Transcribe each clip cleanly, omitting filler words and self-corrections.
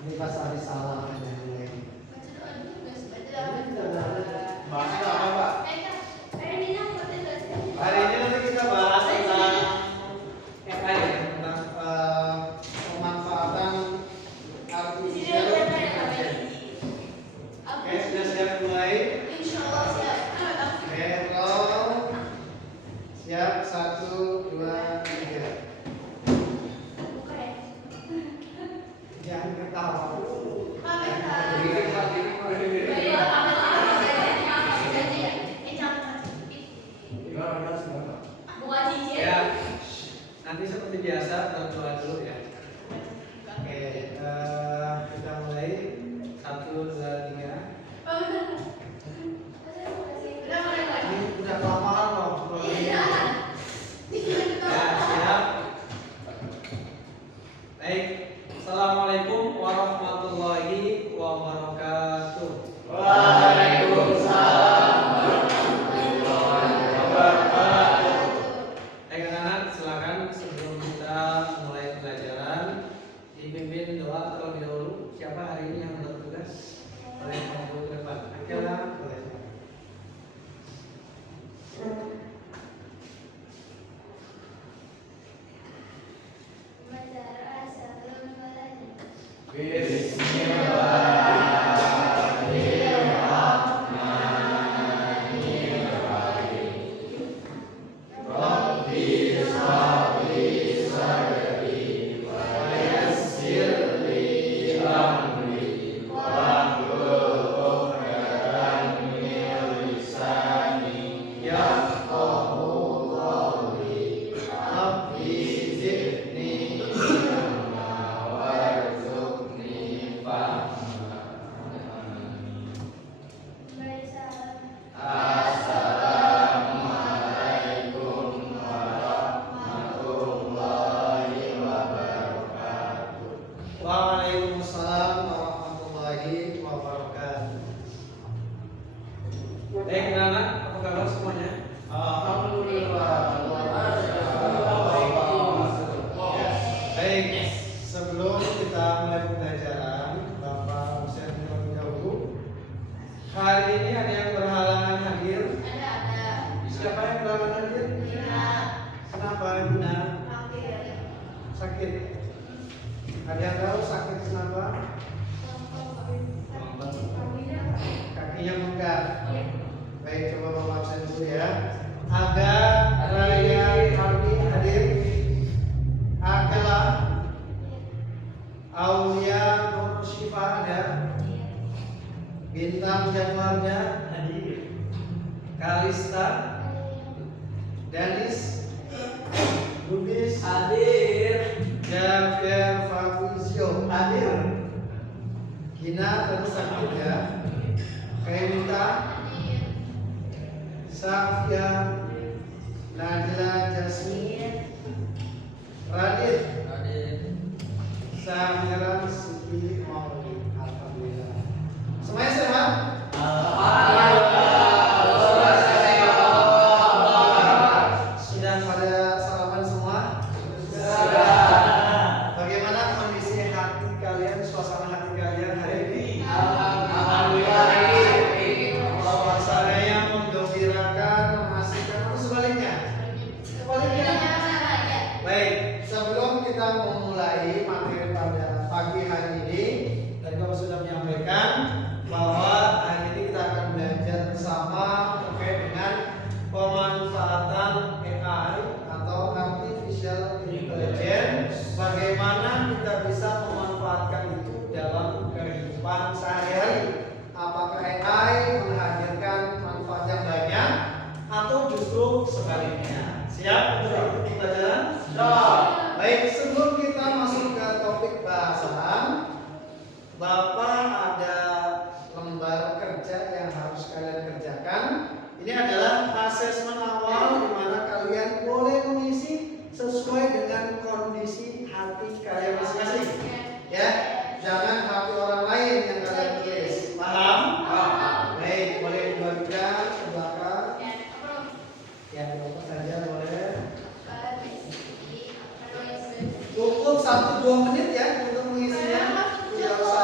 Ini pas hari salah aja mulai. Bahasnya apa, Pak? Hari ini nanti kita bahas tentang AI, tentang pemanfaatan artificial intelligence. Oke, sudah siap mulai? Oke, roll. Siap, 1, 2, 3. Jangan ketawa. Ya, nanti seperti biasa berdoa dulu ya. Oke, kita mulai 1, 2, 3. Ini udah kelamaan loh. Ya, siap. Baik. Assalamualaikum warahmatullahi wabarakatuh. Waalaikumsalam warahmatullahi wabarakatuh. Baik anak-anak, silakan sebelum kita mulai pelajaran dipimpin doa terlebih dahulu. Siapa hari ini yang bertugas? Oleh Pak Guru ke depan. Akhirnya boleh. Waalaikumsalam warahmatullahi wabarakatuh. Baik anak-anak, apa kabar semuanya? Alhamdulillah. Baik, sebelum kita mulai pembelajaran, Bapak Husain terlebih dahulu. Hari ini ada yang berhalangan hadir? Siapa yang berhalangan hadir? Kenapa Bunda? Sakit. Ada yang tahu sakit kenapa? Kakinya bengkak. Baik, coba Bapak absen dulu ya. Ada Raya Ardi hadir. Akela, Aulia Nur Syifa ada. Bintang Januarnya hadir. Kalista, Danis, Budis hadir. Javier Fabrizio hadir. Gina terus sakit ya. Kainita, Safia, Najla Jasmine, Radit, Samira Siti Maulid. Alhamdulillah. Semuanya sehat? Sudah pada sarapan semua? Bagaimana kondisi hati kalian, suasana hati kalian hari ini? Alhamdulillah. Suasananya menggembirakan, mengasihkan, atau sebaliknya? Sebaliknya. Baik, sebelum kita memulai materi pada pagi hari ini, tadi Bapak sudah menyampaikan bahwa hari ini kita akan belajar bersama terkait dengan pemanfaatan AI atau artificial intelligence. Bagaimana kita bisa memanfaatkan itu dalam kehidupan sehari-hari? Apakah AI menghadirkan manfaat yang banyak atau justru sebaliknya? Siap untuk ikut pelajaran? Baik, sebelum kita masuk ke topik bahasan, Bapak ada lembar kerja yang harus kalian kerjakan. Ini adalah asesmen awal di mana kalian boleh mengisi sesuai dengan kondisi hati kalian masing-masing. Ya, jangan hati orang lain yang kalian tulis. Paham? Baik, boleh dibagikan ke belakang. Ya, Bapak saja boleh. Cukup 1-2 menit ya untuk mengisinya. Tidak usah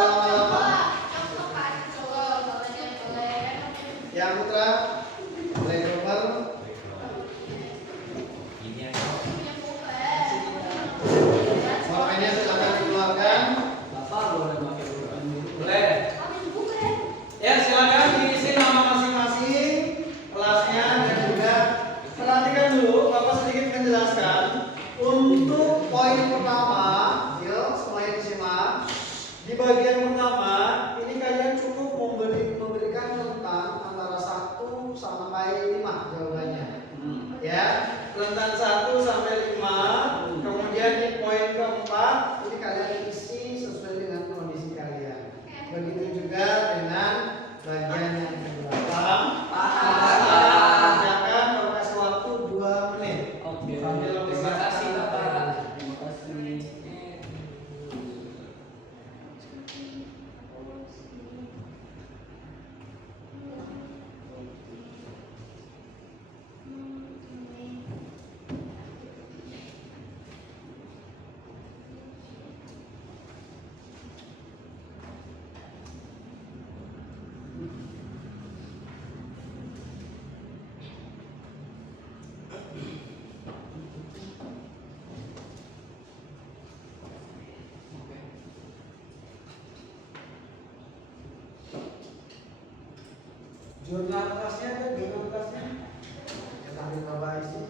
Jurnal kelasnya ada, jurnal kelasnya. Ya sambil coba isi.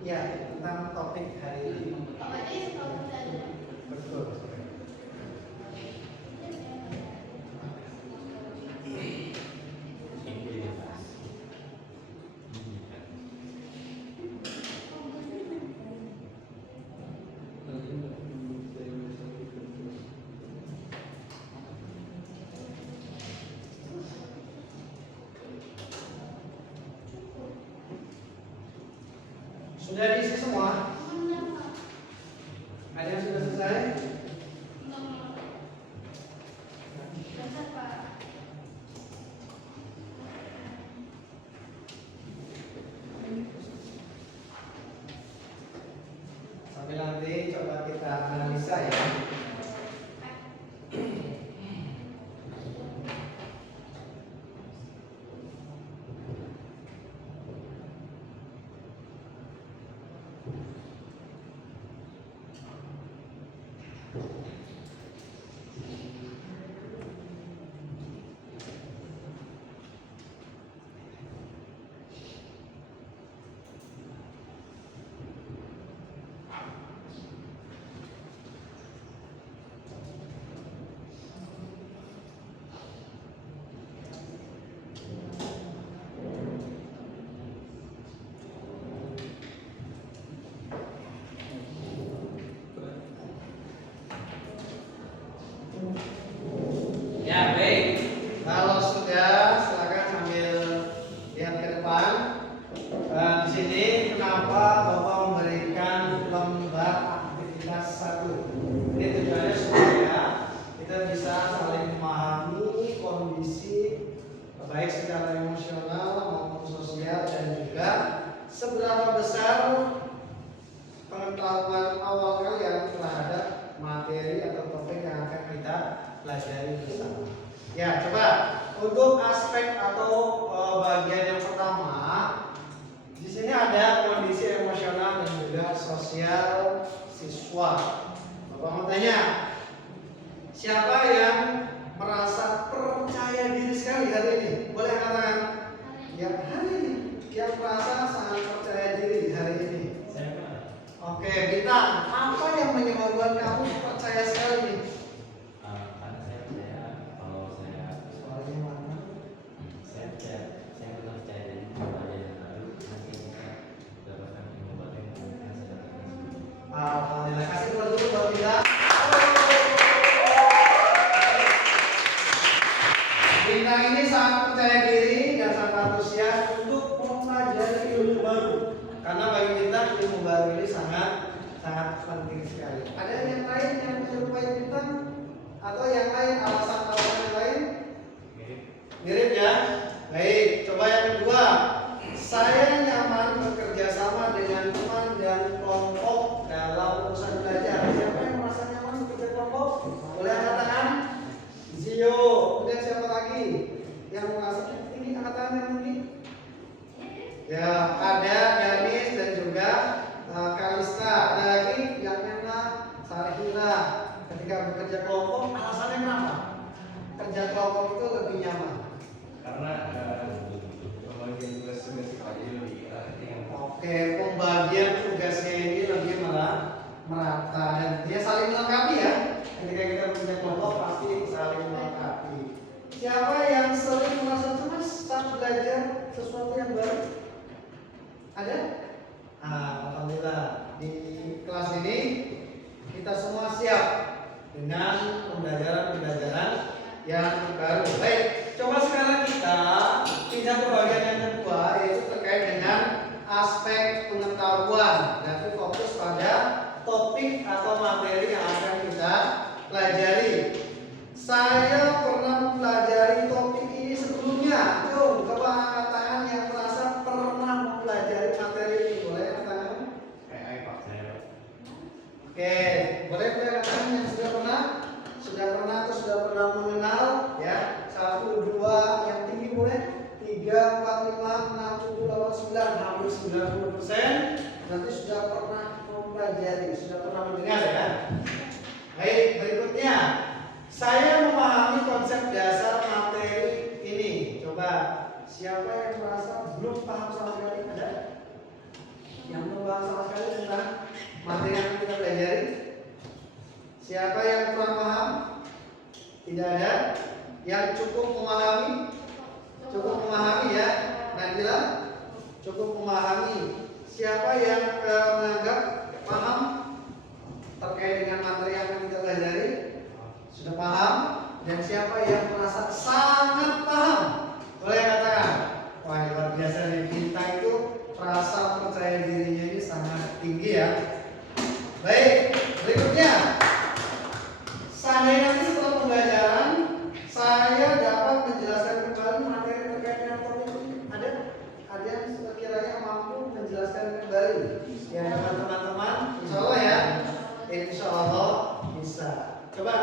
Ya, tentang topik hari ini. Betul. Sudah diisi semua? Ada yang sudah selesai? Sambil nanti coba kita analisa ya. Ya, baik. Kalau sudah, silakan sambil lihat ke depan. Di sini kenapa Bapak memberikan lembar aktivitas 1? Ini tujuannya supaya kita bisa saling memahami kondisi baik secara emosional maupun sosial dan juga seberapa besar pengetahuan awal kalian terhadap materi atau topik yang akan kita pelajari bersama. Ya, coba untuk aspek atau bagian yang pertama, di sini ada kondisi emosional dan juga sosial siswa. Bapak mau tanya, siapa yang merasa percaya diri sekali hari ini? Boleh katakan? Ya, hari ini. Yang merasa sangat percaya diri hari ini. Oke, Bintang, apa yang menyebabkan kamu percaya sekali nih? Karena saya percaya kalau saya Soalnya mana? saya benar percaya diri bahwa yang lalu nanti bisa mendapatkan ilmu baru yang mungkin saya dapatkan. Alhamdulillah, kasih buat dulu buat Bintang. Bintang ini sangat percaya diri dan sangat antusias untuk mempelajari ilmu baru. Karena bagi Bintang ilmu baru ini sangat penting sekali. Ada yang lain yang menyerupai Bintang? Atau yang lain alasan-alasan yang lain? Mirip ya? Baik, coba yang kedua. Saya nyaman bekerja sama dengan teman dan kelompok dalam urusan belajar. Siapa yang merasa nyaman bekerja kelompok? Boleh angkat tangan? Zio. Kemudian siapa lagi yang merasa ini angkat tangan yang tinggi? Ya, ada Danis dan juga Kalista. Ada lagi yang enak, Sarhila. Ketika bekerja kelompok, alasannya kenapa? Kerja kelompok itu lebih nyaman. Karena pembagian tugas-tugas sifatnya lebih ringan. Oke, pembagian tugasnya ini lebih merata dan dia saling melengkapi ya. Ketika kita bekerja kelompok pasti saling melengkapi. Siapa yang sering merasa cemas saat belajar sesuatu yang baru? Ada? Alhamdulillah di kelas ini kita semua siap dengan pembelajaran yang baru. Baik, coba sekarang kita pindah ke bagian yang kedua, yaitu terkait dengan aspek pengetahuan. Jadi fokus pada 4, 5, 6, 7, 8, 9, hampir 90% nanti sudah pernah mempelajari, sudah pernah mendengar ya. Baik, berikutnya saya memahami konsep dasar materi ini. Coba siapa yang merasa belum paham sama sekali? Ada? Yang belum paham sama sekali tentang materi yang kita pelajari? Siapa yang kurang paham? Tidak ada? Yang cukup memahami? Cukup memahami ya? Najila? Cukup memahami. Siapa yang menganggap paham terkait dengan materi yang akan kita pelajari? Sudah paham? Dan siapa yang merasa sangat paham? Boleh katakan? Wah, luar biasa nih. Kita itu rasa percaya dirinya ini sangat tinggi ya. Baik, berikutnya. Seandainya nanti setelah pembelajaran saya dapat menjelaskan kembali materi terkait dengan topik ini. Ada yang sekiranya mampu menjelaskan kembali? Ya, teman-teman, insya Allah ya. Insya Allah bisa. Coba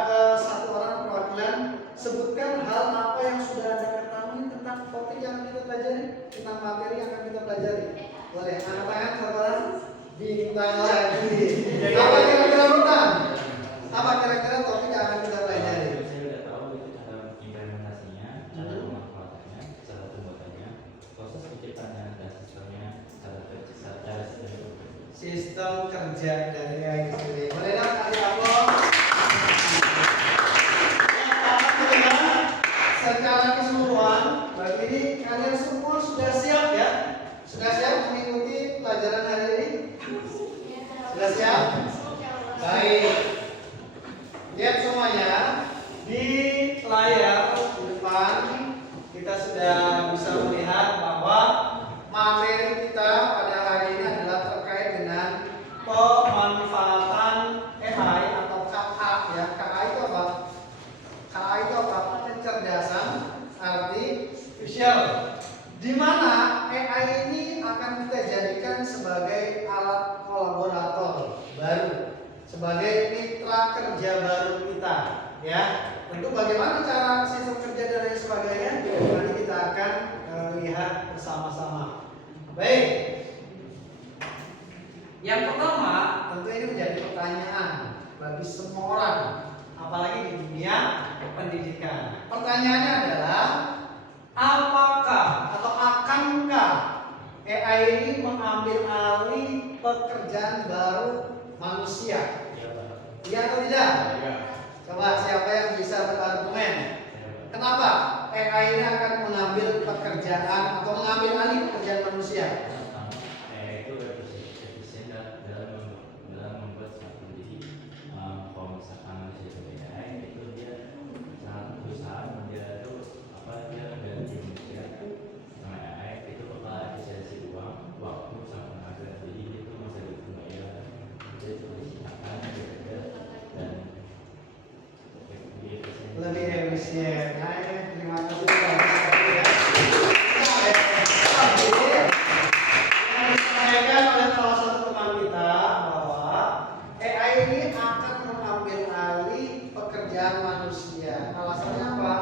satu orang perwakilan sebutkan hal apa yang sudah Anda ketahui tentang topik yang kita pelajari, tentang materi yang akan kita pelajari. Boleh, angkat tangan satu orang. Bintang lagi. Apa kira-kira bintang? Apa kira-kira topik yang akan kita pelajari? Saya sudah tahu itu cara implementasinya, cara pemanfaatannya, cara pembuatannya, proses penciptaannya dan sistemnya, cara sistem kerja dari AI sendiri. Boleh dong kasih aplaus? Secara keseluruhan, bagi ini kalian semua sudah siap ya? Sudah siap mengikuti pelajaran hari ini? Sudah siap? Baik. Lihat semuanya di layar di depan kita sudah bisa melihat bahwa materi kita pada hari ini adalah terkait dengan pemanfaatan AI atau KA ya. KA itu apa? KA itu apa? Kecerdasan artifisial. Di mana AI ini akan kita jadikan sebagai alat kolaborator baru, sebagai mitra kerja baru kita, ya. Tentu bagaimana cara sistem kerja dan lain sebagainya nanti kita akan lihat bersama-sama. Baik. Yang pertama, tentu ini menjadi pertanyaan bagi semua orang, apalagi di dunia pendidikan. Pertanyaannya adalah, apakah atau akankah AI ini mengambil alih pekerjaan baru manusia? Iya atau tidak? Coba siapa yang bisa berargumen? Kenapa AI ini akan mengambil pekerjaan atau mengambil alih pekerjaan manusia? Itu efisien dalam membuat suatu pendidik. Kalau misalkan manusia itu AI, itu dia sangat berusaha dia itu dia ganti manusia sama AI itu bakal efisiensi uang, waktu sama tenaga. Jadi itu masa dibayar, dia itu disediakan bekerja dan lebih efisien. Nah, terima kasih. Disampaikan oleh salah satu teman kita bahwa AI ini akan mengambil alih pekerjaan manusia. Alasannya apa?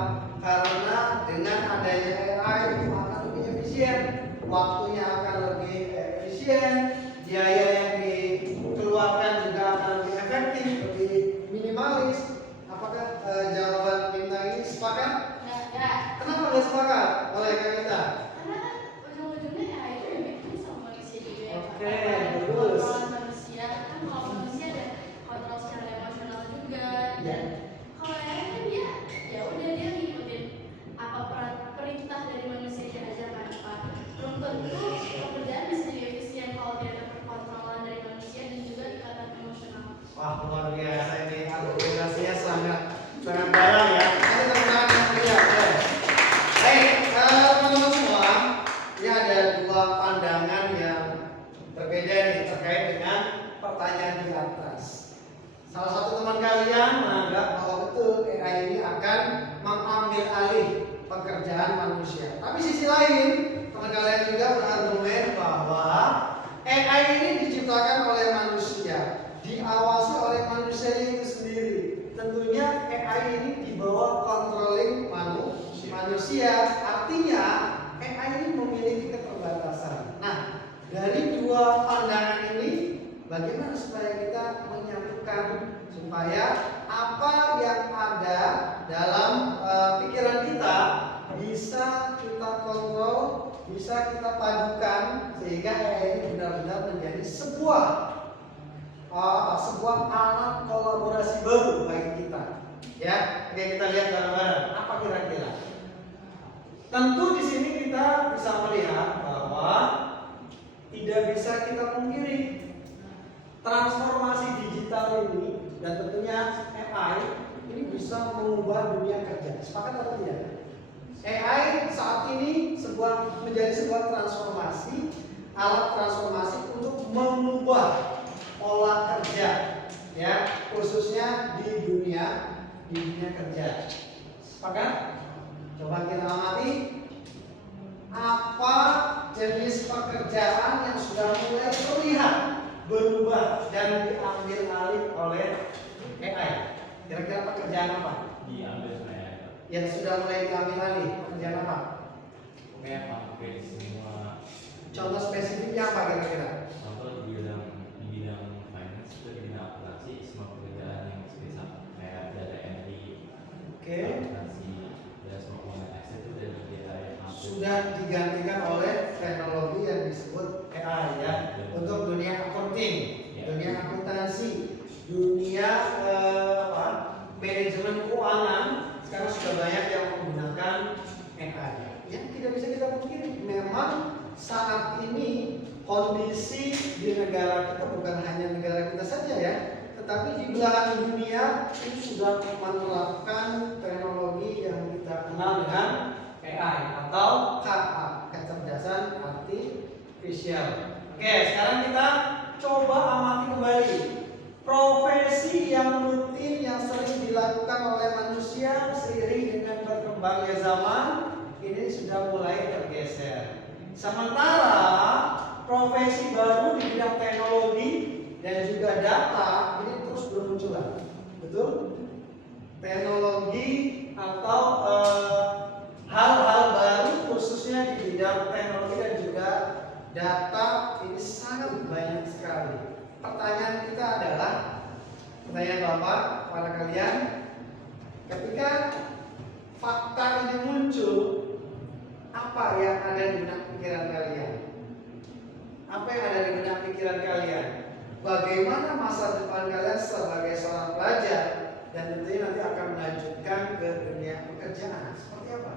Karena dengan adanya AI akan lebih efisien, waktunya akan lebih efisien, biaya yang dikeluarkan juga akan lebih efektif, lebih minimalis. Apakah jawaban kita ini sepakat? Enggak. Kenapa nggak sepakat? Oleh kita. Karena kan ujung-ujungnya AI itu ya beda sama manusia juga ya. Oke, bagus. Kontrol manusia kan, kalau manusia ada kontrol secara emosional juga. Dan kalau AI kan dia ya udah dia ngikutin apa perintah dari manusia aja kan Pak. Belum tentu pekerjaan bisa jadi efisien kalau tidak ada kontrolan dari manusia dan juga ikatan emosional. Wah, luar biasa ini argumentasinya sangat dalam ya. Ini teman-teman yang mulia. Baik, teman-teman semua, memiliki keterbatasan. Nah, dari dua pandangan ini, bagaimana supaya kita menyatukan supaya apa yang ada dalam pikiran kita bisa kita kontrol, bisa kita padukan sehingga AI ini benar-benar menjadi sebuah alat kolaborasi baru bagi kita. Ya, oke, kita lihat bareng-bareng apa kira-kira. Tentu di sini kita bisa melihat bahwa tidak bisa kita pungkiri transformasi digital ini dan tentunya AI ini bisa mengubah dunia kerja. Sepakat atau tidak? AI saat ini menjadi sebuah transformasi, alat transformasi untuk mengubah pola kerja, ya, khususnya di dunia kerja. Sepakat? Coba kita amati apa jenis pekerjaan yang sudah mulai terlihat berubah dan diambil alih oleh AI. Kira-kira pekerjaan apa? Diambil saya. Yang sudah mulai diambil alih, pekerjaan apa? Kayak hampir semua. Contoh spesifiknya apa kira-kira? Contoh di bidang finance itu di bidang aplikasi semua pekerjaan yang spesial kayak data entry, Oke. aplikasi dan semua penggunaan Excel itu dari AI Sudah digantikan oleh teknologi yang disebut AI ya, untuk dunia accounting, dunia akuntansi, dunia manajemen keuangan. Sekarang sudah banyak yang menggunakan AI. Yang tidak bisa kita pungkiri, memang saat ini kondisi di negara kita bukan hanya negara kita saja ya, tetapi di belahan dunia ini sudah menerapkan teknologi yang kita kenal dengan AI atau KA, kecerdasan artifisial. Oke, sekarang kita coba amati kembali profesi yang rutin yang sering dilakukan oleh manusia seiring dengan berkembangnya zaman ini sudah mulai tergeser. Sementara profesi baru di bidang teknologi dan juga data ini terus bermunculan. Betul? Teknologi atau hal-hal baru khususnya di bidang teknologi dan juga data ini sangat banyak sekali. Pertanyaan kita adalah, pertanyaan Bapak kepada kalian, ketika fakta ini muncul, apa yang ada di benak pikiran kalian? Apa yang ada di benak pikiran kalian? Bagaimana masa depan kalian sebagai seorang pelajar dan tentunya nanti akan melanjutkan ke dunia pekerjaan? Seperti apa?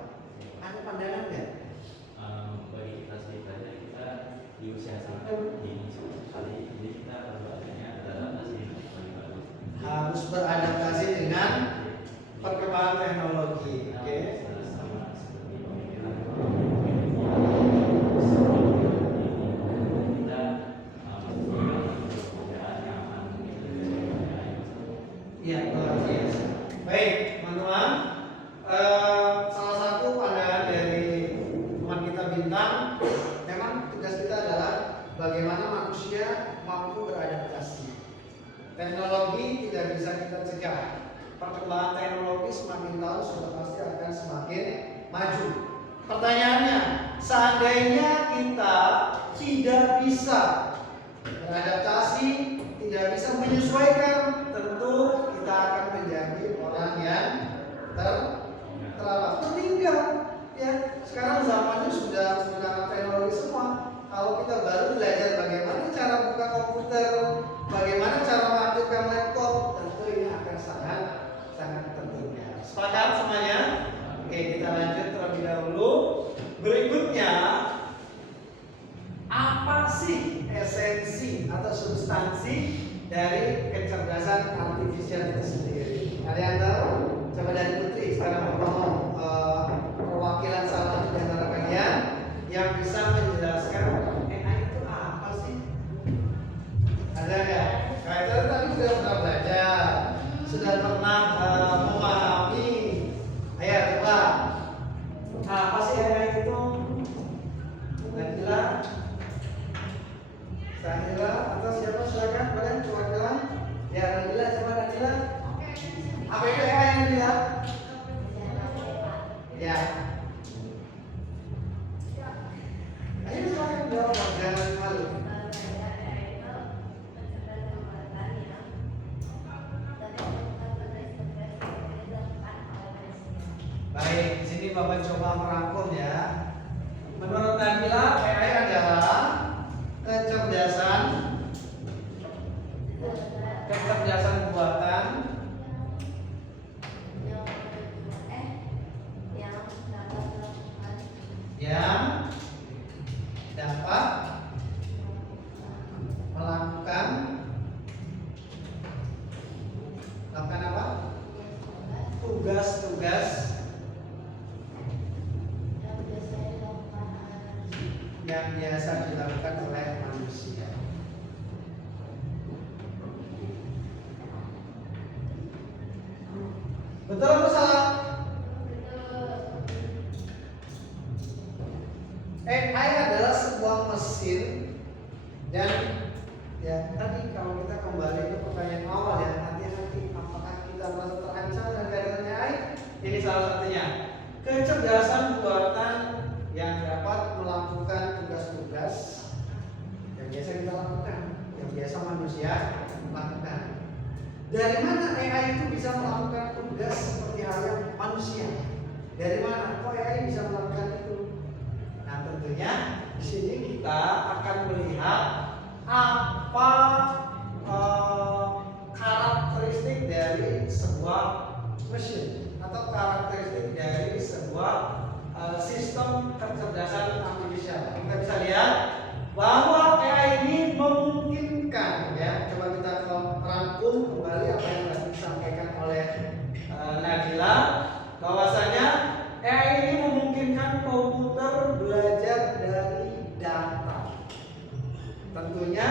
Ada pandangan nggak? Bagi kita sebagai pelajar, kita di usia sangat dini sekali, jadi kita perluannya adalah adaptasi paling bagus. Harus beradaptasi dengan perkembangan teknologi. Oke. Sama seperti pemikiran kita pekerjaan yang akan mungkin Iya, luar biasa. Baik, teman-teman. Salah satu pandangan dari teman kita Bintang, memang tugas kita adalah bagaimana manusia mampu beradaptasi. Teknologi tidak bisa kita cegah. Perkembangan teknologi semakin tahun sudah pasti akan semakin maju. Pertanyaannya, seandainya kita tidak bisa beradaptasi, tidak bisa menyesuaikan, tentu kita akan menjadi orang yang tertinggal. Ya, sekarang zamannya sudah menggunakan teknologi semua. Kalau kita baru belajar bagaimana cara buka komputer, bagaimana cara mengaktifkan laptop, tentu ini akan sangat tertinggal. Sepakat semuanya? Oke, kita lanjut terlebih dahulu. Berikutnya, apa sih esensi atau substansi dari kecerdasan artifisial itu sendiri? Ada yang tahu? Coba dari Putri sekarang ngomong perwakilan salah satu di antara kalian yang bisa menjelaskan AI itu apa sih? Ada nggak? Kalian tadi sudah pernah belajar, sudah pernah memahami. Ayo coba, apa sih AI itu? Najila, Sahila atau siapa silakan kalian coba bilang. Ya Najila, coba Najila. Apa itu AI Najila? Ya. jawab, jangan malu. Baik, di sini Bapak coba merangkum ya. Menurut Nabila, AI adalah kecerdasan buatan yang dapat melakukan apa? Tugas-tugas yang biasa dilakukan oleh manusia. Betul atau salah? AI adalah sebuah mesin dan ya tadi kalau kita kembali ke pertanyaan awal ya, hati-hati apakah kita merasa terancam dengan kehadiran AI? Ini salah satunya. Kecerdasan buatan yang dapat melakukan tugas-tugas yang biasa kita lakukan, yang biasa manusia lakukan. Dari mana AI itu bisa melakukan tugas seperti halnya manusia? Dari mana? Kok AI bisa melakukan itu? Nah, tentunya di sini kita akan melihat apa karakteristik dari sebuah mesin atau karakteristik dari sebuah sistem kecerdasan artifisial. Kita bisa lihat bahwa AI ini memungkinkan ya. Coba kita rangkum kembali apa yang tadi disampaikan oleh Nabila, bahwasanya AI ini memungkinkan komputer belajar dari data. Tentunya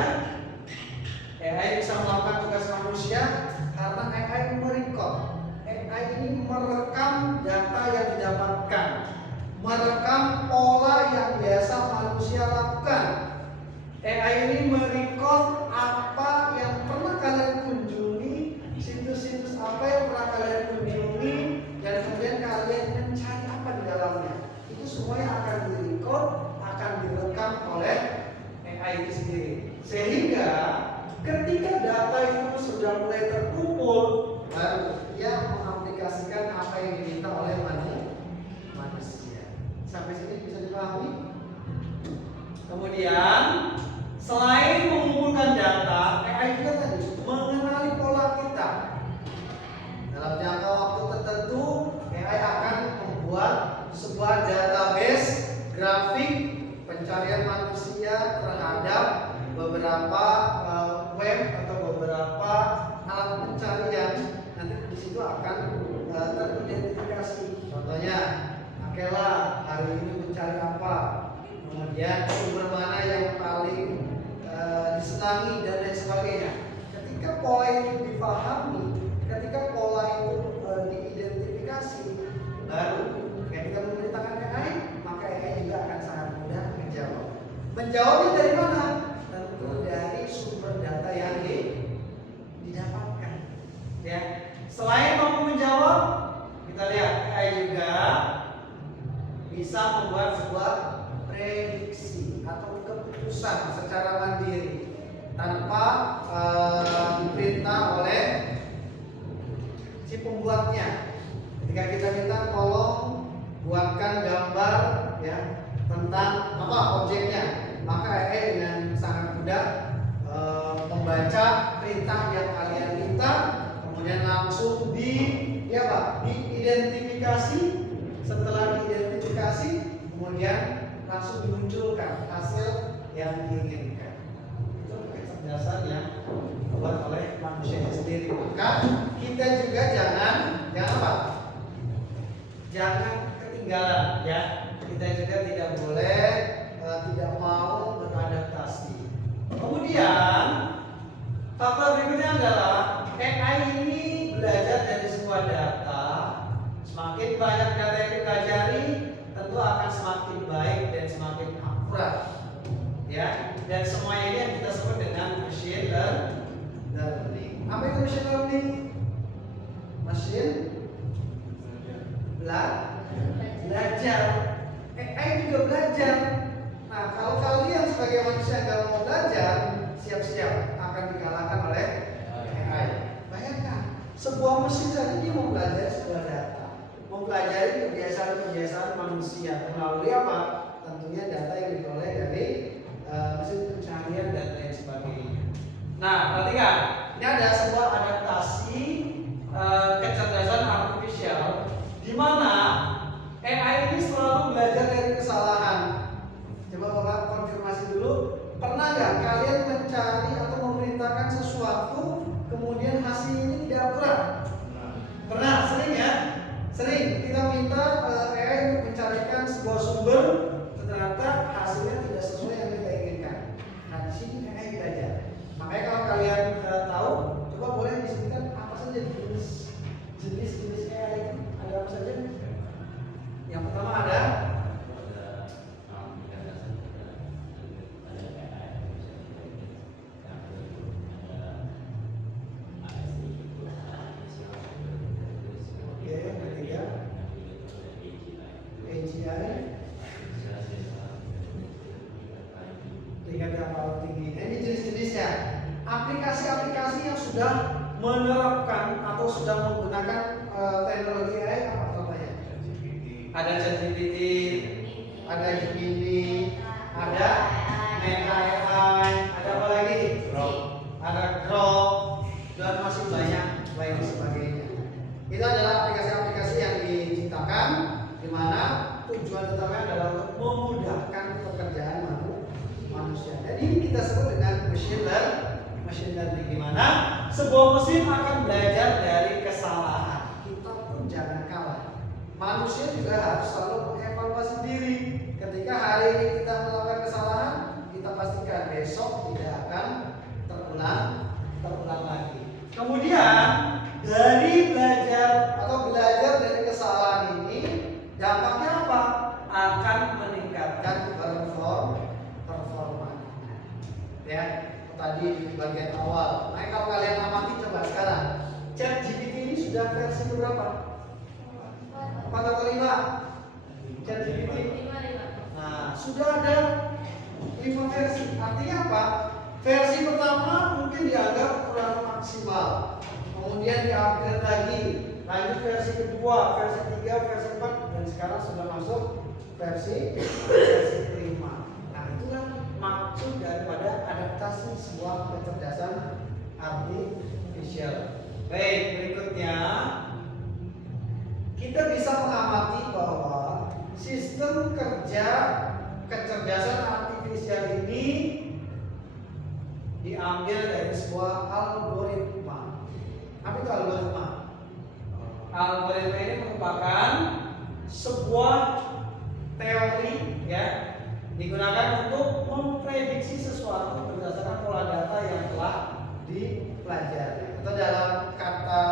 AI bisa melakukan tugas manusia karena AI merekod. AI ini merekam data yang didapatkan, merekam pola yang biasa manusia lakukan. AI ini merekod apa yang pernah kalian kunjungi, situs-situs apa yang pernah kalian kunjungi, dan kemudian kalian mencari apa di dalamnya. Itu semua yang akan direkod, akan direkam oleh AI itu sendiri. Sehingga ketika data itu sudah mulai terkumpul, baru dia mengaplikasikan apa yang diminta oleh manusia. Sampai sini bisa dipahami? Kemudian selain mengumpulkan data, AI juga tadi mengenali pola kita. Dalam jangka waktu tertentu, AI akan membuat sebuah database grafik pencarian manusia terhadap beberapa web atau beberapa alat pencarian. Nanti di situ akan teridentifikasi. Contohnya, Akela hari ini mencari apa, kemudian sumber mana yang paling disenangi dan lain sebagainya. Ketika pola itu dipahami, ketika pola itu diidentifikasi, baru ketika memberitakan AI, maka AI juga akan sangat mudah menjawab. Menjawabnya dari mana? Tentu dari sumber data yang didapatkan. Ya, selain mampu menjawab, kita lihat AI juga bisa membuat sebuah prediksi atau keputusan secara mandiri tanpa diperintah oleh si pembuatnya. Ketika kita minta tolong buatkan gambar ya tentang apa objeknya, maka AI dengan sangat mudah membaca perintah yang kalian minta, kemudian langsung diidentifikasi. Setelah diidentifikasi, kemudian langsung dimunculkan hasil yang diinginkan. Itu kecerdasan yang dibuat oleh manusia sendiri. Maka kita juga jangan apa? Jangan ketinggalan ya. Kita juga tidak boleh tidak mau beradaptasi. Kemudian faktor berikutnya adalah AI ini belajar dari sebuah data. Semakin banyak data yang dipelajari, tentu akan semakin baik dan semakin akurat. Ya, dan semuanya ini yang kita sebut dengan machine learning. Apa itu machine learning? Machine belajar. AI juga belajar. Nah, kalau kalian sebagai sebagai manusia yang mau belajar, siap-siap akan dikalahkan oleh AI. Bayangkan, sebuah mesin saja dia mempelajari sebuah data, mempelajari kebiasaan-kebiasaan manusia melalui apa? Tentunya data yang diperoleh dari mesin pencarian dan lain sebagainya. Nah, perhatikan, ini ada sebuah adaptasi kecerdasan artifisial di mana AI ini selalu belajar dari kesalahan. Coba Bapak konfirmasi dulu, pernah nggak kalian mencari atau memerintahkan sesuatu kemudian hasilnya tidak akurat? Pernah, sering ya? Sering kita minta AI untuk mencarikan sebuah sumber, ternyata hasilnya tidak sesuai yang kita inginkan. Nah, di sini AI belajar. Makanya kalau kalian tahu, coba boleh disebutkan apa saja jenis AI itu? Ada apa saja? Yang pertama ada tingkat yang paling tinggi. Ini jenis-jenisnya. Aplikasi-aplikasi yang sudah menerapkan atau sudah menggunakan teknologi AI apa contohnya? Ada ChatGPT, ada Gemini, ada Meta AI, ada apa lagi? Ada Grok, dan masih banyak lain sebagainya. Itu adalah aplikasi-aplikasi yang diciptakan di mana tujuan utamanya adalah untuk memudahkan pekerjaan manusia. Dan ini kita sebut dengan machine learning, di mana sebuah mesin akan belajar dari kesalahan. Kita pun jangan kalah. Manusia juga harus selalu mengevaluasi diri. Ketika hari ini kita melakukan kesalahan, kita pastikan besok tidak akan terulang lagi. Kemudian dari belajar dari kesalahan ini, dampaknya apa? Akan meningkatkan performa. Ya, tadi di bagian awal. Nah, kalau kalian amati coba sekarang, ChatGPT ini sudah versi berapa? 4 atau 5? ChatGPT. Nah, sudah ada 5 versi. Artinya apa? Versi pertama mungkin dianggap kurang maksimal. Kemudian di-upgrade lagi. Lanjut versi kedua, versi 3, versi 4, dan sekarang sudah masuk versi kelima. Nah, itulah maksud daripada adaptasi sebuah kecerdasan artifisial. Baik, berikutnya kita bisa mengamati bahwa sistem kerja kecerdasan artifisial ini diambil dari sebuah algoritma. Apa itu algoritma? Algoritma ini merupakan sebuah teori ya, digunakan untuk memprediksi sesuatu berdasarkan pola data yang telah dipelajari. Atau dalam kata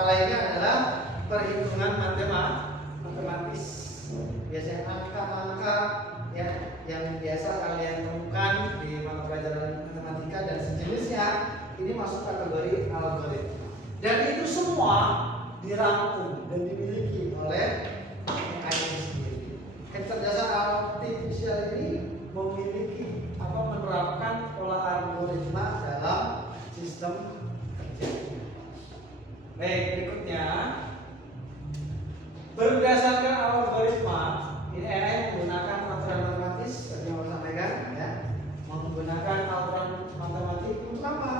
lainnya adalah perhitungan matematis. Biasanya angka-angka ya yang biasa kalian temukan di mata pelajaran matematika dan sejenisnya, ini masuk kategori algoritma. Dan itu semua dirangkum dan dimiliki oleh AI sendiri. Kecerdasan artifisial ini memiliki menerapkan pola algoritma dalam sistem kerja. Baik, berikutnya berdasarkan algoritma ini AI menggunakan aturan matematis seperti yang saya sampaikan ya, menggunakan aturan matematik untuk apa?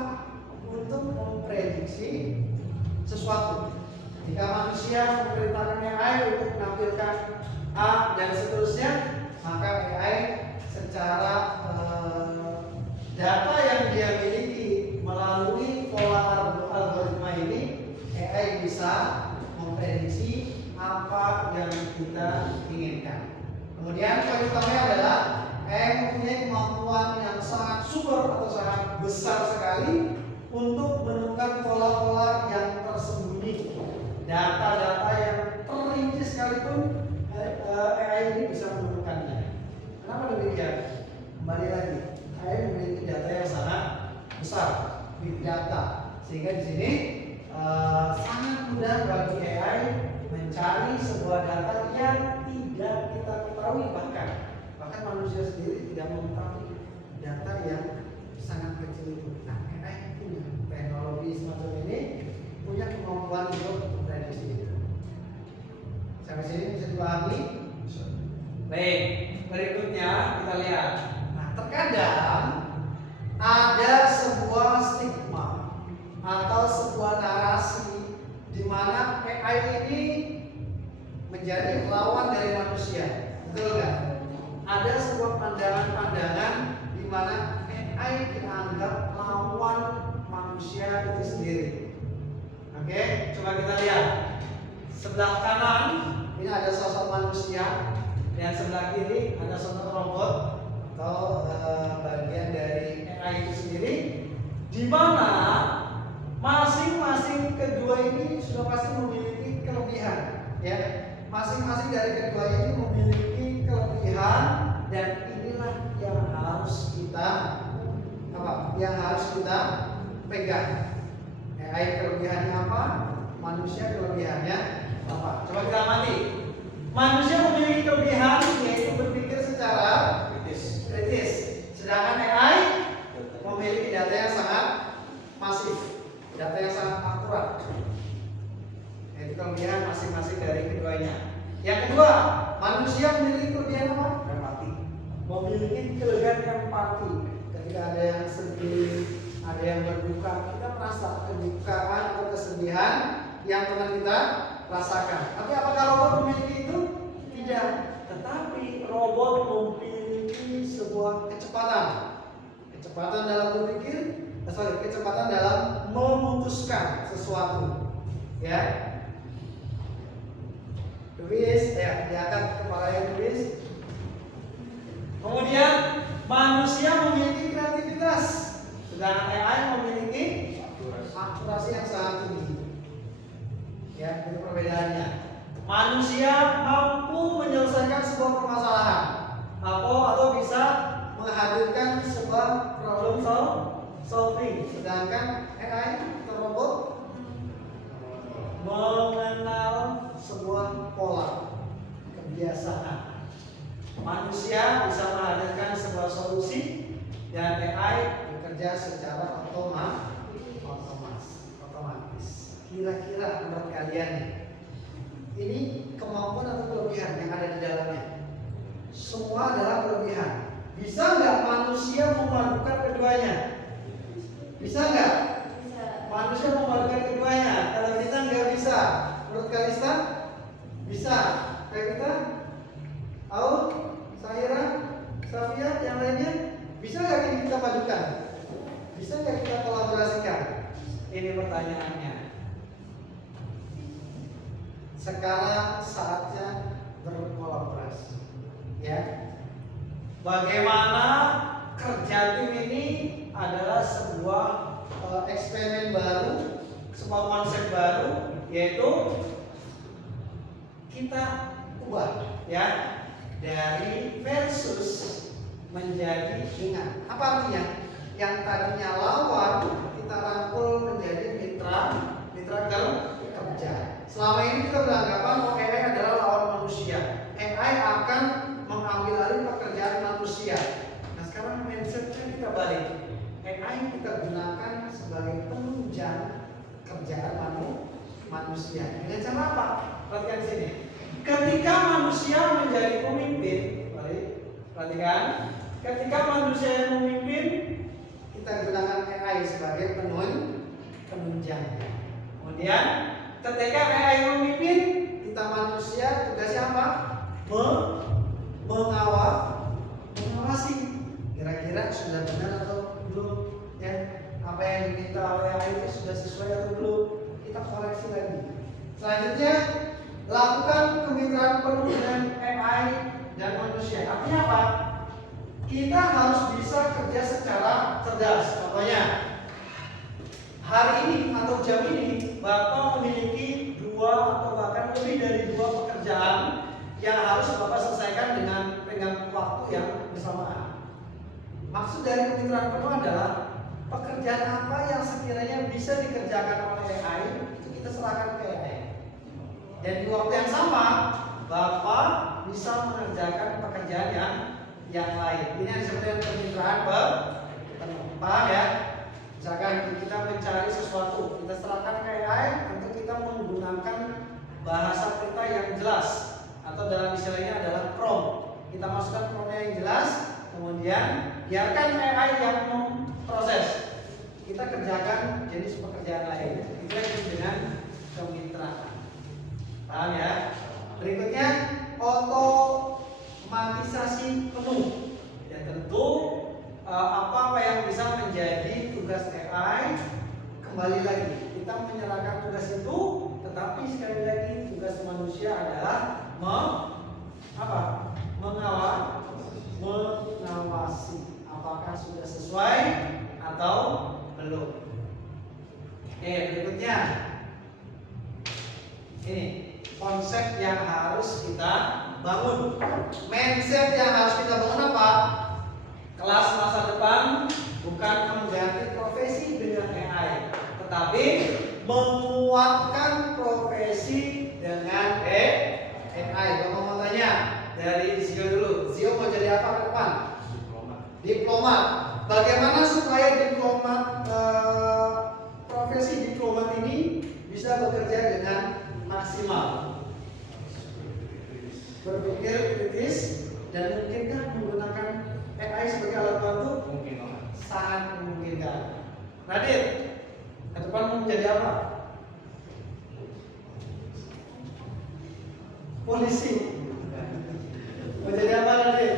Untuk memprediksi sesuatu. Jika manusia memerintahkan AI untuk menampilkan A dan seterusnya, maka AI secara data yang dia miliki melalui pola algoritma ini, AI bisa memprediksi apa yang kita inginkan. Kemudian poin utamanya adalah AI mempunyai kemampuan yang sangat super atau sangat besar sekali untuk menemukan pola-pola yang tersembunyi, data-data yang terinci sekalipun AI ini bisa menemukannya. Kenapa demikian? Kembali lagi, AI memiliki data yang sangat besar, big data, sehingga di sini sangat mudah bagi AI mencari sebuah data yang tidak kita ketahui, bahkan manusia sendiri tidak berikutnya kita lihat. Nah, terkadang ada sebuah stigma atau sebuah narasi di mana AI ini menjadi lawan dari manusia. Betul nggak? Ada sebuah pandangan-pandangan di mana AI dianggap lawan manusia itu sendiri. Oke, coba kita lihat. Sebelah kanan ini ada sosok manusia, dan sebelah kiri ada sosok robot atau bagian dari AI itu sendiri, di mana masing-masing kedua ini sudah pasti memiliki kelebihan, ya. Masing-masing dari kedua ini memiliki kelebihan, dan inilah yang harus kita Yang harus kita pegang. AI kelebihannya apa? Manusia kelebihannya apa? Coba kita amati. Manusia memiliki kelebihan yaitu berpikir secara kritis. Sedangkan AI memiliki data yang sangat masif, data yang sangat akurat. Itu kelebihan masing-masing dari keduanya. Yang kedua, manusia memiliki kelebihan apa? Empati. Memiliki kelebihan empati. Ketika ada yang sedih, ada yang berduka, kita merasa kedukaan atau kesedihan yang teman kita rasakan. Tapi apakah robot memiliki itu? Tidak. Tetapi robot memiliki sebuah kecepatan dalam berpikir, kecepatan dalam memutuskan sesuatu. Ya. Tulis, ya, diangkat kepala yang tulis. Kemudian manusia memiliki kreativitas, sedangkan AI memiliki akurasi yang sangat tinggi. Ya, itu perbedaannya. Manusia mampu menyelesaikan sebuah permasalahan, atau bisa menghadirkan sebuah problem solving, sedangkan AI atau robot mengenal sebuah pola kebiasaan. Manusia bisa menghadirkan sebuah solusi, dan AI bekerja secara otomatis. Kira-kira menurut kalian ini kemampuan atau kelebihan yang ada di dalamnya? Semua adalah kelebihan. Bisa nggak manusia memadukan keduanya? Bisa nggak? Manusia memadukan keduanya? Kalau kita nggak bisa, menurut Kalista bisa. Kayak kita, Aul, Sahira, Safia, yang lainnya, bisa nggak ini kita padukan? Bisa nggak kita kolaborasikan? Ini pertanyaannya. Sekarang saatnya berkolaborasi. Ya. Bagaimana kerja tim ini adalah sebuah eksperimen baru, sebuah konsep baru, yaitu kita ubah, ya, dari versus menjadi ingat. Apa artinya? Yang tadinya lawan kita rangkul menjadi mitra kerja. Selama ini kita beranggapan bahwa AI adalah lawan manusia. AI akan mengambil alih pekerjaan manusia. Nah, sekarang mindsetnya kita balik. AI kita gunakan sebagai penunjang kerjaan manusia. Dengan cara apa? Perhatikan sini. Ketika manusia menjadi pemimpin, perhatikan. Ketika manusia yang memimpin, kita gunakan AI sebagai penunjang. Kemudian, ketika AI memimpin, kita manusia tugasnya apa? Mengawasi. Kira-kira sudah benar atau belum? Ya, apa yang diminta oleh AI itu sudah sesuai atau belum? Kita koreksi lagi. Selanjutnya, lakukan kemitraan penuh dengan AI dan manusia. Artinya apa? Kita harus bisa kerja secara cerdas. Contohnya, hari ini atau jam ini Bapak memiliki 2 atau bahkan lebih dari 2 pekerjaan yang harus Bapak selesaikan dengan waktu yang bersamaan. Maksud dari kemitraan penuh adalah pekerjaan apa yang sekiranya bisa dikerjakan oleh AI itu kita serahkan ke AI. Dan di waktu yang sama Bapak bisa mengerjakan pekerjaan yang lain. Ini yang disebut dengan kemitraan penuh. Paham ya? Misalkan kita mencari sesuatu, kita serahkan ke AI untuk kita menggunakan bahasa perintah yang jelas, atau dalam istilahnya adalah prompt. kita masukkan prompt yang jelas, kemudian biarkan AI yang memproses. Kita kerjakan jenis pekerjaan lain. Itu yang disebut dengan kemitraan. Paham ya? Berikutnya otomatisasi penuh. Ya tentu apa yang bisa menjadi tugas AI, kembali lagi kita menyerahkan tugas itu, tetapi sekali lagi tugas manusia adalah mengawasi apakah sudah sesuai atau belum. Oke, berikutnya ini konsep yang harus kita bangun. Mindset yang harus kita bangun apa? Kelas masa depan bukan mengganti profesi dengan AI, tetapi menguatkan profesi dengan AI. Bapak mau tanya dari Zio dulu. Zio mau jadi apa ke depan? Diplomat. Bagaimana supaya diplomat profesi diplomat ini bisa bekerja dengan maksimal? Berpikir kritis dan mungkinkah menggunakan AI sebagai alat bantu? Mungkin banget. Sangat memungkinkan. Radit, ke depan mau menjadi apa? Polisi. Mau jadi apa Radit?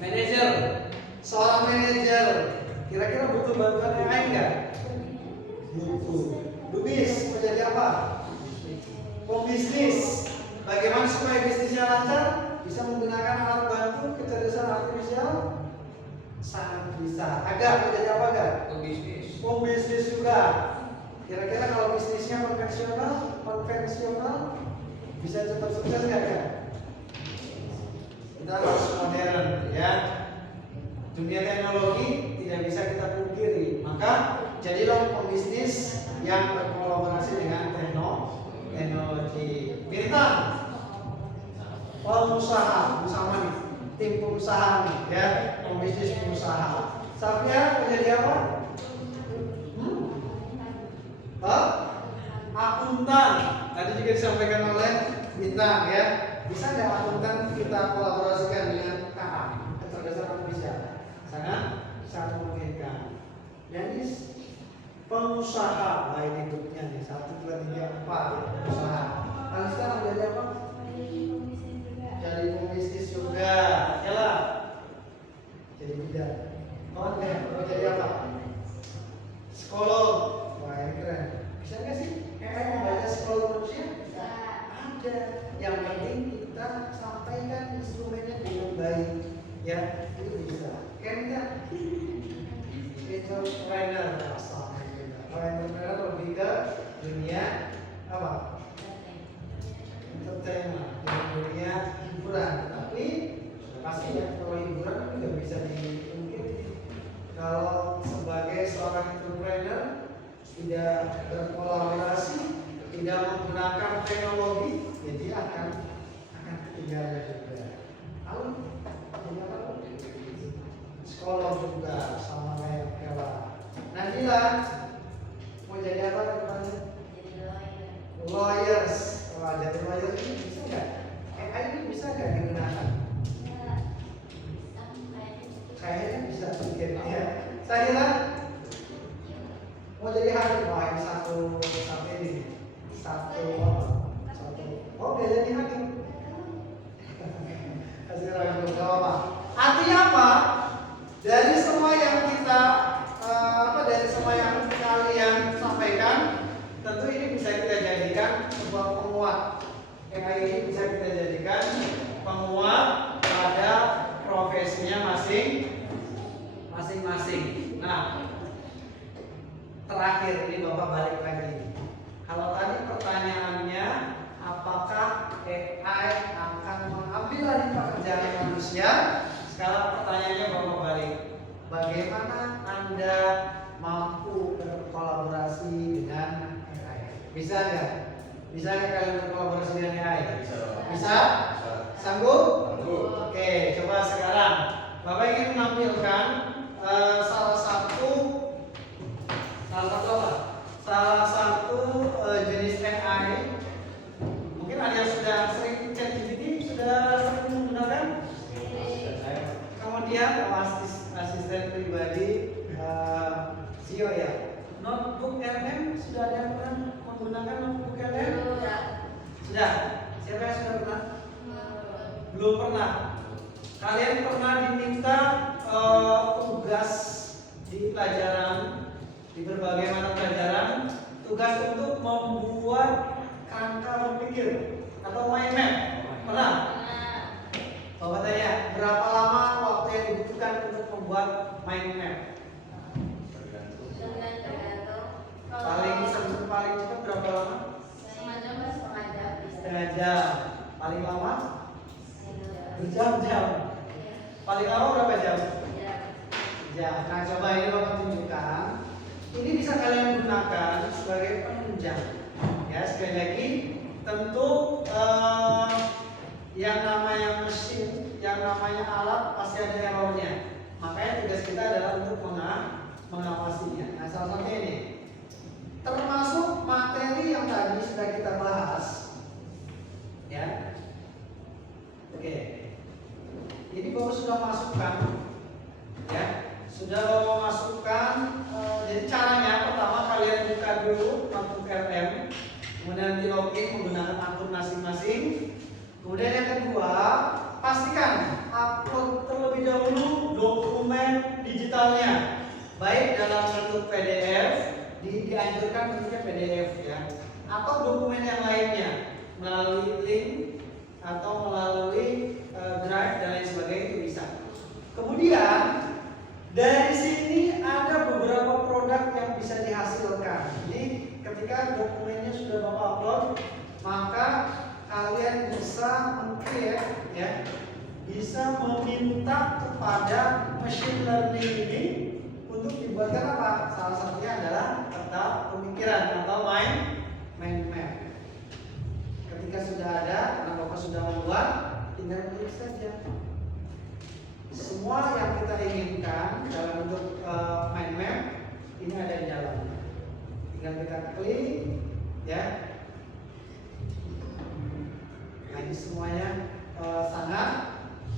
Manajer. Seorang manajer. Kira-kira butuh bantuan AI enggak? Butuh. Lubis mau jadi apa? Pembisnis. Bagaimana supaya bisnisnya lancar? Bisa menggunakan alat bantu kecerdasan artifisial? Sangat bisa. Agak mau jadi apa agak? Pembisnis juga. Kira-kira kalau bisnisnya konvensional bisa cepat sukses nggak kan? Kita harus modern, ya. Dunia teknologi tidak bisa kita pungkiri. Maka jadilah pembisnis yang berkolaborasi dengan teknologi. Bintang, pengusaha, bersama nih, tim pengusaha nih, ya, pembisnis pengusaha. Safia menjadi apa? Akuntan. Tadi juga disampaikan oleh Bintang, ya. Bisa nggak akuntan kita kolaborasikan dengan KA, kecerdasan artifisial? Sangat memungkinkan. Jadi pengusaha, ini grupnya nih 1, 2, 3, 4 pengusaha. Alista mau jadi apa? Jadi pembisnis juga. Ya lah. Jadi bidan. Mau jadi apa? Psikolog. Wah, ini keren. Bisa nggak sih AI membaca psikolog manusia? Ada. Yang penting kita sampaikan instrumennya dengan baik. Ya, itu bisa. Kan nggak? Entrepreneur. Kalau entrepreneur lebih ke dunia apa? Entertainment, dunia hiburan. Tapi pasti ya kalau hiburan kan nggak bisa dipungkiri. Kalau sebagai seorang entrepreneur tidak berkolaborasi, tidak menggunakan teknologi, ya dia akan ketinggalan juga. Lalu sekolah juga sama kayak Kela. Nadila mau jadi apa depannya? Lawyers. Wah, jadi lawyers ini bisa nggak? AI ini bisa nggak digunakan? Kayaknya bisa sedikit ya. Saya mau jadi hakim. Wah, ini satu ini. Oh, dia jadi hakim. Kasih ragu apa? Artinya apa? Dari semua yang kita dari semua yang kalian sampaikan, tentu ini bisa kita jadikan sebuah penguat. AI ini bisa kita jadikan penguat pada profesinya masing-masing. Nah, terakhir ini Bapak balik lagi. Kalau tadi pertanyaannya, apakah AI akan mengambil alih pekerjaan manusia? Sekarang pertanyaannya Bapak balik. Bagaimana Anda mampu berkolaborasi dengan AI? Bisa nggak? Bisa nggak kalian berkolaborasi dengan AI? Bisa? Sanggup? Oke, coba sekarang Bapak ingin menampilkan salah satu jenis AI. Mungkin Notebook LM sudah ada yang pernah menggunakan notebook LM? Sudah. Siapa yang sudah pernah? Belum pernah. Kalian pernah diminta tugas di pelajaran, di berbagai macam pelajaran, tugas untuk membuat kerangka berpikir atau mind map? Pernah? Bapak tanya, berapa lama waktu yang dibutuhkan untuk membuat mind map? Paling cepat berapa lama? Setengah jam. Paling lama? Berjam-jam. Paling lama berapa jam? Jam. Nah, coba ini Bapak tunjukkan. Ini bisa kalian gunakan sebagai penunjang. Ya, sekali lagi, tentu yang namanya mesin, yang namanya alat pasti ada errornya. Makanya tugas kita adalah untuk mengawasinya. Nah, salah satunya ini, termasuk materi yang tadi sudah kita bahas, ya. Oke, ini Bapak sudah masukkan, ya, sudah Bapak masukkan. Jadi caranya pertama kalian buka dulu notebook LM, kemudian nanti login menggunakan akun masing-masing. Kemudian yang kedua, pastikan upload terlebih dahulu dokumen digitalnya, baik dalam bentuk PDF, dianjurkan bentuknya PDF ya, atau dokumen yang lainnya melalui link atau melalui drive dan lain sebagainya itu bisa. Kemudian dari sini ada beberapa produk yang bisa dihasilkan. Jadi ketika dokumennya sudah Bapak upload, maka kalian bisa meng-create ya, bisa meminta kepada machine learning ini untuk dibuatkan apa? Salah satunya adalah peta pemikiran atau mind map. Ketika sudah ada, karena Bapak sudah membuat, tinggal klik saja. Semua yang kita inginkan dalam bentuk mind map ini ada di dalamnya. Tinggal kita klik, ya. Nah, ini semuanya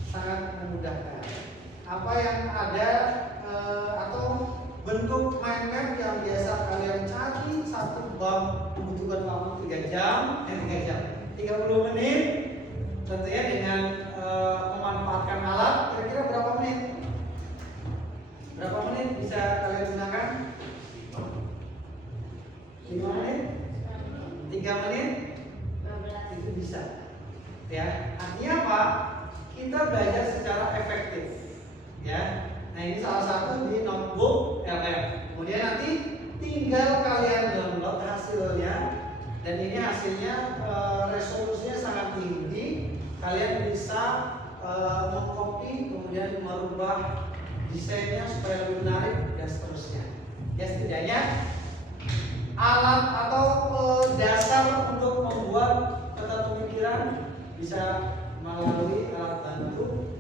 sangat memudahkan. Apa yang ada atau bentuk mind map yang biasa kalian cari satu bab membutuhkan waktu 30 menit, tentunya dengan memanfaatkan alat kira-kira berapa menit? Berapa menit bisa kalian gunakan? 5 menit? 3 menit? Itu bisa. Ya, artinya apa? Kita belajar secara efektif. Ya. Nah, ini salah satu di notebook LM. Kemudian nanti tinggal kalian download hasilnya, dan ini hasilnya resolusinya sangat tinggi. Kalian bisa mengcopy kemudian merubah desainnya supaya lebih menarik dan seterusnya. Ya, setidaknya alat atau dasar untuk membuat peta pemikiran bisa melalui alat bantu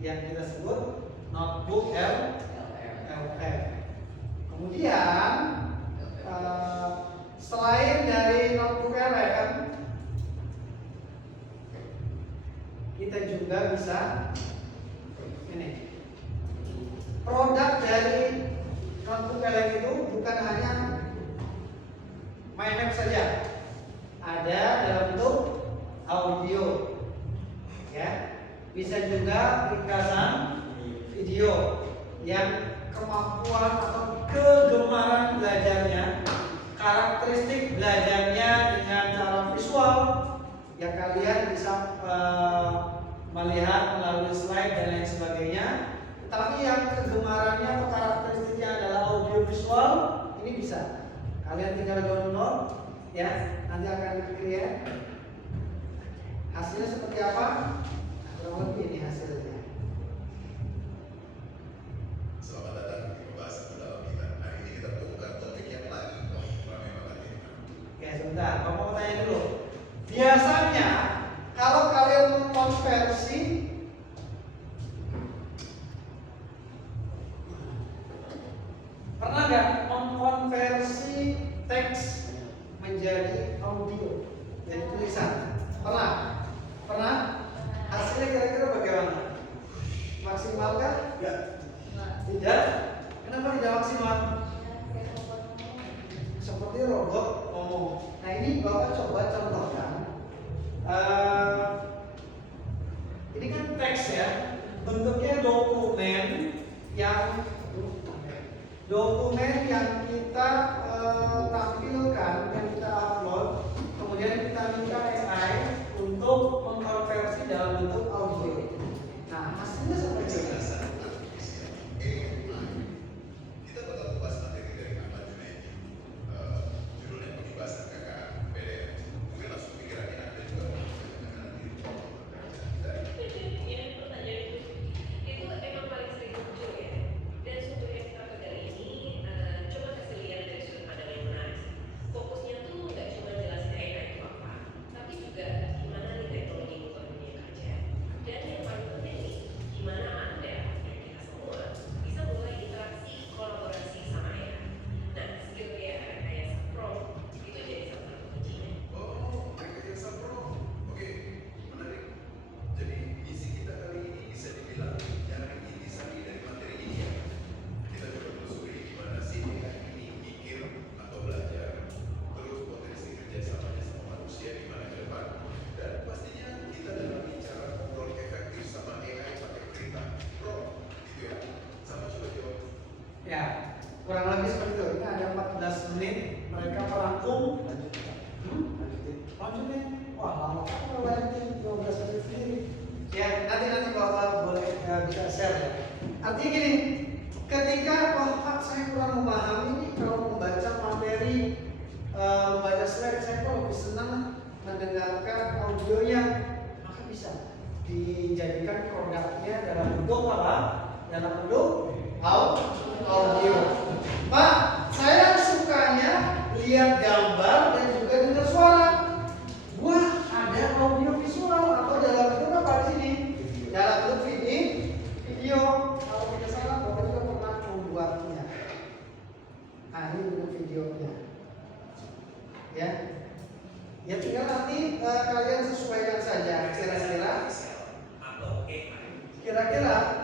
yang kita sebut notebook LM. Kemudian selain dari notebook LM, kita juga bisa ini. Produk dari notebook LM itu bukan hanya mind map saja, ada dalam bentuk audio, ya, bisa juga ringkasan video yang kemampuan atau kegemaran belajarnya, karakteristik belajarnya dengan cara visual, ya kalian bisa melihat melalui slide dan lain sebagainya. Tetapi yang kegemarannya atau karakteristiknya adalah audio visual, ini bisa kalian tinggal download, ya, nanti akan di-create. Hasilnya seperti apa? Nah, kurang lebih ini hasilnya. Selamat datang di pembahasan dalam kita. Hari ini kita buka topik yang lain. Ramai banget ini. Oke, sebentar, Bapak mau tanya dulu. Biasanya kalau kalian mengkonversi pernah nggak mengkonversi teks menjadi audio, jadi tulisan? Pernah? Pernah? Hasilnya kira-kira bagaimana? Maksimal kah? Tidak. Kenapa tidak maksimal? dokumen yang kita tampilkan, yang kita upload, kemudian kita minta AI untuk mengkonversi dalam bentuk audio. Nah, hasilnya seperti ini. Kecerdasan artifisial AI. Kita bakal bahas materi dari Ahmad Junaidi. Judulnya pembebasan KKN PDM. Mungkin langsung pikirannya ada juga karena di dari Ini pertanyaan itu emang paling sering muncul ya. Dan sumber yang kita pegang ini coba kasih lihat dari sudut pandang yang menarik. Fokusnya tuh nggak cuma jelasin AI itu apa, tapi juga gimana nih teknologi untuk dunia kerja. Dan yang paling penting nih, gimana Anda dan kita semua bisa mulai interaksi kolaborasi sama AI. Nah, skill AI kayak prompt itu jadi salah satu kuncinya. Oh, rekayasa pro. Oke, menarik. Jadi isi kita kali ini bisa dibilang nyari intisari dari materi ini ya. Kita coba telusuri gimana sih AI ini mikir atau belajar, terus potensi kerjasamanya sama manusia gimana ke depan, dan pastinya kita dalami cara ngobrol efektif sama AI pakai perintah pro, gitu ya. Sama coba jawab. Ya, kurang lebih seperti itu. Ini ada 14 menit, mereka merangkum. Lanjutin. Wah, lama kan kalau lanjutin 12 menit sendiri. Ya, nanti Bapak boleh bisa share ya. Artinya gini, ketika Pak saya kurang memahami nih kalau membaca materi, membaca slide, saya kok lebih senang mendengarkan audionya, maka bisa dijadikan produknya dalam bentuk apa? Dalam bentuk audio. Pak, saya sukanya lihat gambar dan juga dengar suara. Wah, ada audio visual atau dalam bentuk apa di sini? Dalam bentuk video. Kalau tidak salah, Bapak juga pernah membuatnya. Nah, ini bentuk videonya. Ya, ya tinggal nanti kalian sesuaikan saja kira-kira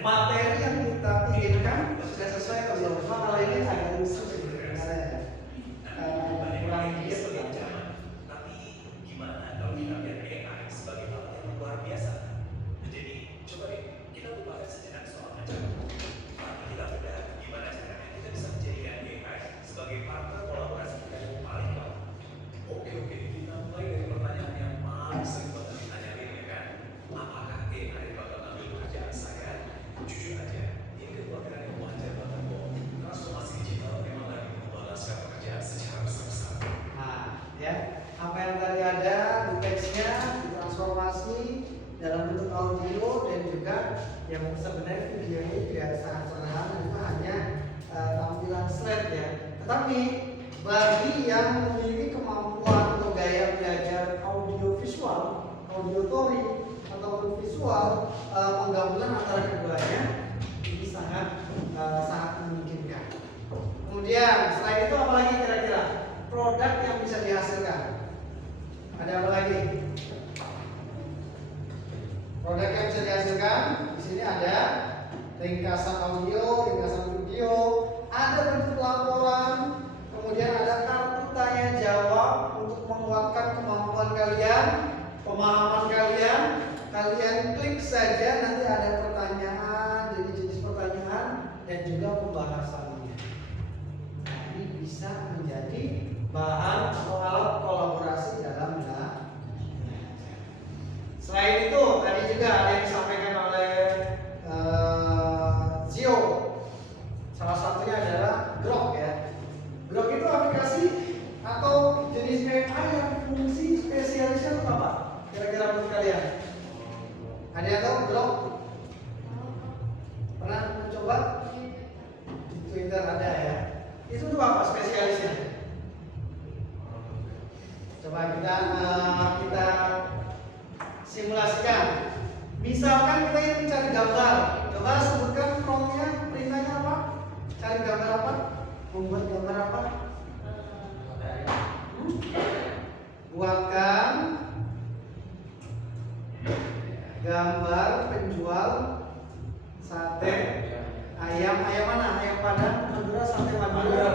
materi yang kita inginkan sudah sesuai atau belum. Cuma kalau ini agak khusus sebenarnya kurang dikit ya. Tapi gimana kalau kita lihat AI sebagai hal yang luar biasa? Jadi coba deh kita lupakan sejenak soal ancaman. Tapi kita bedah gimana caranya kita bisa menjadikan AI sebagai partner kolaborasi kita yang paling baik. Oke, kita mulai dari pertanyaan yang paling sering banget ditanyain ya kan. Apakah AI bakal ambil pekerjaan saya? Jujur aja, ini kekhawatiran yang wajar banget kok. Transformasi digital memang lagi membalaskan pekerjaan secara besar-besaran. Nah, ya apa yang tadi ada di teksnya ditransformasi dalam bentuk audio dan juga yang sebenarnya video ini tidak sangat sederhana, itu hanya tampilan slide ya. Tetapi bagi yang memiliki kemampuan atau gaya belajar audio visual, auditory ataupun visual, penggabungan antara keduanya ini sangat memungkinkan. Kemudian selain itu apa lagi kira-kira produk yang bisa dihasilkan? Ada apa lagi? Produk yang bisa dihasilkan di sini ada ringkasan audio, ringkasan video, ada bentuk laporan, kemudian ada kartu tanya jawab untuk menguatkan kemampuan kalian, pemahaman kalian. Kalian klik saja, nanti ada pertanyaan, jenis pertanyaan dan juga pembahasannya. Nah, ini bisa menjadi bahan atau alat kolaborasi dalam belajar. Selain itu, tadi juga ada yang disampaikan oleh Zio. Salah satunya adalah Grok ya. Grok itu aplikasi atau jenis AI yang fungsi spesialisnya itu apa? Kira-kira menurut kalian? Ada yang tahu Grok? Pernah mencoba? Di Twitter ada ya. Itu tuh apa spesialisnya? Coba kita simulasikan. Misalkan kita ingin mencari gambar, coba sebutkan promptnya, perintahnya apa? Cari gambar apa? Membuat gambar apa? Buatkan gambar penjual sate ayam mana? Ayam Padang, Madura, sate Madura.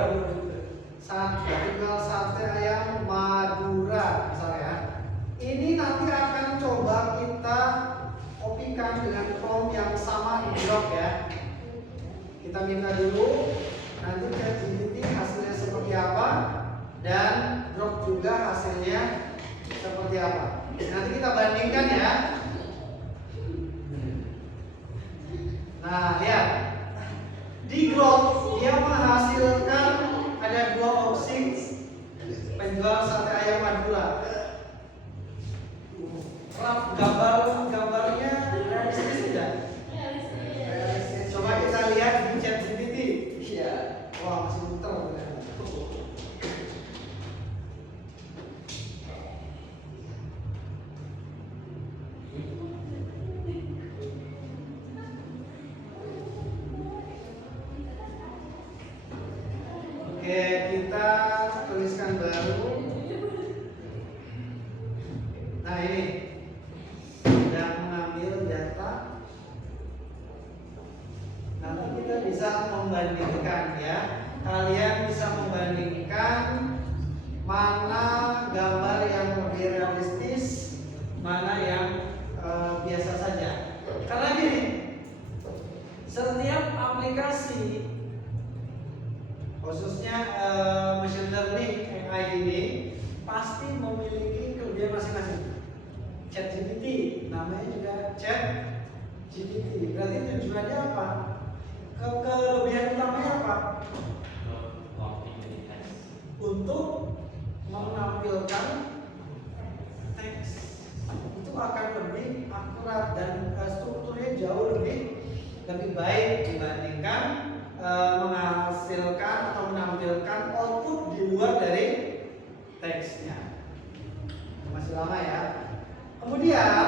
Penjual sate ayam Madura misalnya. Ini nanti akan coba kita kopikan dengan prompt yang sama di Grok ya. Kita minta dulu Karena gini, setiap aplikasi khususnya machine learning AI ini pasti memiliki kelebihan masing-masing. ChatGPT namanya juga ChatGPT. Berarti tujuannya apa? Kelebihan utamanya apa? Untuk menampilkan teks itu akan lebih akurat dan strukturnya jauh lebih baik dibandingkan menghasilkan atau menampilkan output di luar dari teksnya. Masih lama ya. Kemudian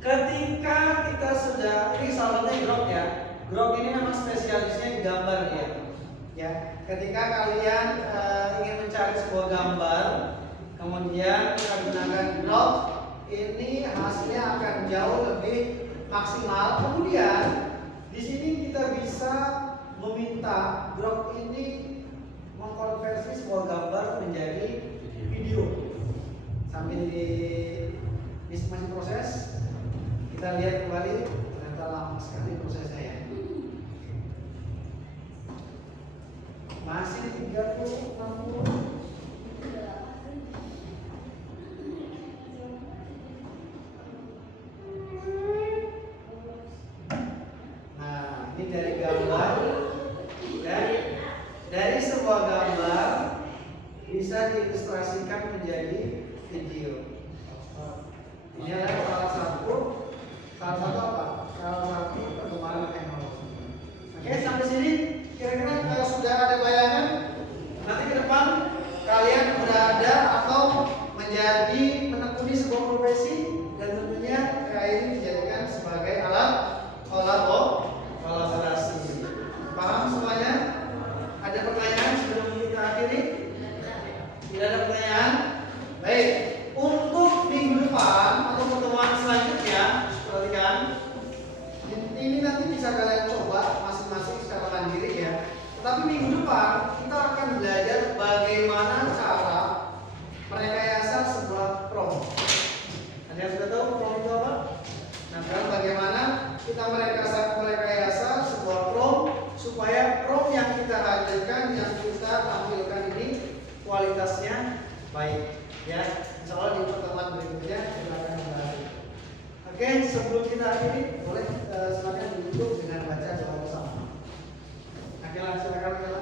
ketika kita sudah, ini salah satunya Grok ya. Grok ini memang spesialisnya di gambar ya. Ketika kalian ingin mencari sebuah gambar, kemudian menggunakan Grok, ini hasilnya akan jauh lebih maksimal. Kemudian di sini kita bisa meminta Grok ini mengkonversi sebuah gambar menjadi video. Sambil masih proses, kita lihat kembali, ternyata lama sekali prosesnya ya. Masih 30, 60. Dari sebuah gambar bisa diilustrasikan menjadi video. Ini adalah salah satu apa? Salah satu perkembangan teknologi. Oke, sampai sini kira-kira kalau sudah ada bayangan, nanti ke depan kalian berada atau menjadi menekuni sebuah profesi dan tentunya AI ini dijadikan sebagai alat kolaborasi. Paham semuanya? Ada pertanyaan sebelum kita akhiri? Tidak ada pertanyaan? Baik, untuk minggu depan atau pertemuan selanjutnya, perhatikan, ini nanti bisa kalian coba masing-masing secara mandiri ya. Tetapi minggu depan kita akan belajar bagaimana cara merekayasa sebuah prompt. Ada yang sudah tahu prompt itu apa? Nah, sekarang bagaimana kita merekayasa sebuah prompt supaya prompt yang kita hadirkan, yang kita tampilkan ini kualitasnya baik ya. Insya Allah di pertemuan berikutnya kita akan membahas. Oke, sebelum kita akhiri boleh silakan duduk dengan baca doa bersama. Silakan.